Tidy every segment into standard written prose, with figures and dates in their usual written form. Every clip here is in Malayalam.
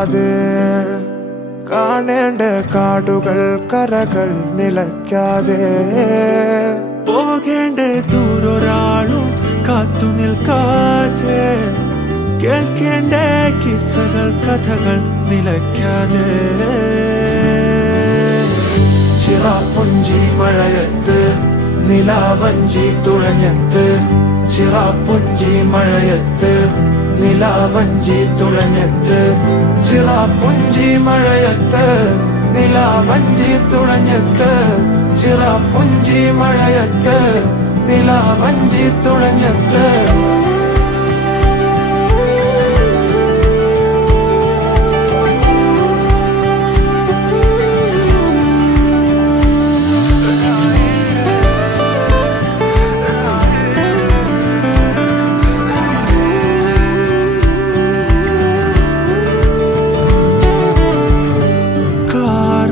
ഒട്ടിനില്ലാതെ കാണേണ്ട കാടുകൾ കരകൾ നിലയ്ക്കാതെ പോകേണ്ട ദൂരൊരാളും കാത്തു നിൽക്കാതെ കേൾക്കേണ്ട കിസ്സകൾ കഥകൾ നിലയ്ക്കാതെ ചിറാപ്പുഞ്ചി മഴയത്ത് നിലാവഞ്ചി തുഴഞ്ഞത്ത് ചിറാപ്പുഞ്ചി മഴയത്ത് നിലാവഞ്ചി തുഴഞ്ഞത്ത് ചിറാപ്പുഞ്ചി മഴയത്ത് നിലാവഞ്ചി തുഴഞ്ഞത്ത് ചിറാപ്പുഞ്ചി മഴയത്ത് നിലാവഞ്ചി തുഴഞ്ഞത്ത്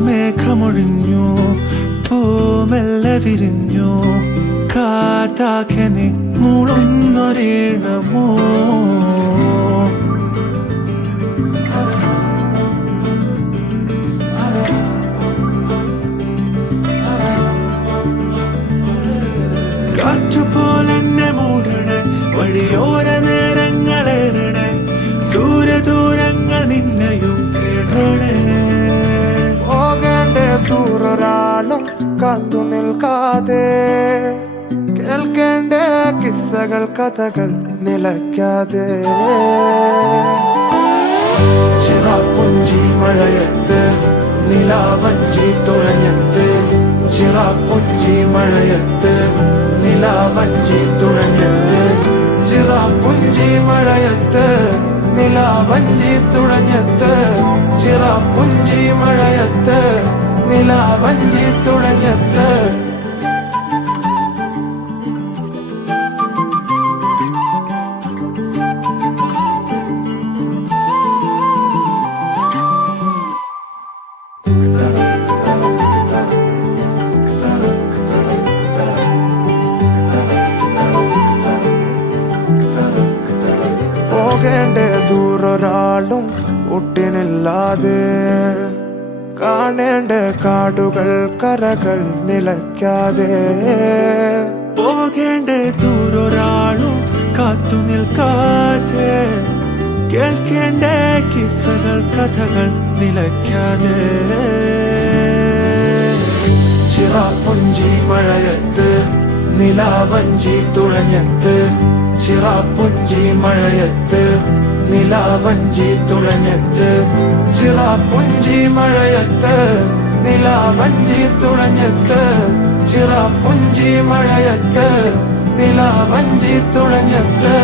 മേഘമൊഴിഞ്ഞു പൂമെല്ലെ വിരിഞ്ഞു കാറ്റാകെ നീ മൂളുന്നൊരീണമോ കാറ്റുപോലെന്നെ മൂടണേ വഴിയോര നേരങ്ങളേറണേ ദൂരെ ദൂരങ്ങൾ നിന്നെയും തേടണേ ദൂരൊരാളും കാത്തു നിൽക്കാതെ കേൾക്കേണ്ട കിസ്സകൾ കഥകൾ നിലയ്ക്കാതെ ചിറാപ്പുഞ്ചി മഴയത്ത് നിലാവഞ്ചി തുഴഞ്ഞത്ത് ചിറാപ്പുഞ്ചി മഴയത്ത് നിലാവഞ്ചി തുഴഞ്ഞത്ത് ചിറാപ്പുഞ്ചി മഴയത്ത് നിലാവഞ്ചി തുഴഞ്ഞത്ത് ചിറാപ്പുഞ്ചി മഴയത്ത് നിലാവഞ്ചി തുഴഞ്ഞത്ത് പോകേണ്ട ദൂരൊരാളും ഒട്ടിനില്ലാതെ കാണേണ്ട കാടുകൾ കരകൾ നിലയ്ക്കാതെ പോകേണ്ട ദൂരൊരാളും കാത്തു നിൽക്കാതെ കേൾക്കേണ്ട കിസ്സകൾ കഥകൾ നിലയ്ക്കാതെ ചിറാപ്പുഞ്ചി മഴയത്ത് നിലാവഞ്ചി തുഴഞ്ഞത്ത് ചിറാപ്പുഞ്ചി മഴയത്ത് നിലാവഞ്ചി തുഴഞ്ഞത്ത് ചിറാപ്പുഞ്ചി മഴയത്ത് നിലാവഞ്ചി തുഴഞ്ഞത്ത് ചിറാപ്പുഞ്ചി മഴയത്ത് നിലാവഞ്ചി തുഴഞ്ഞത്ത്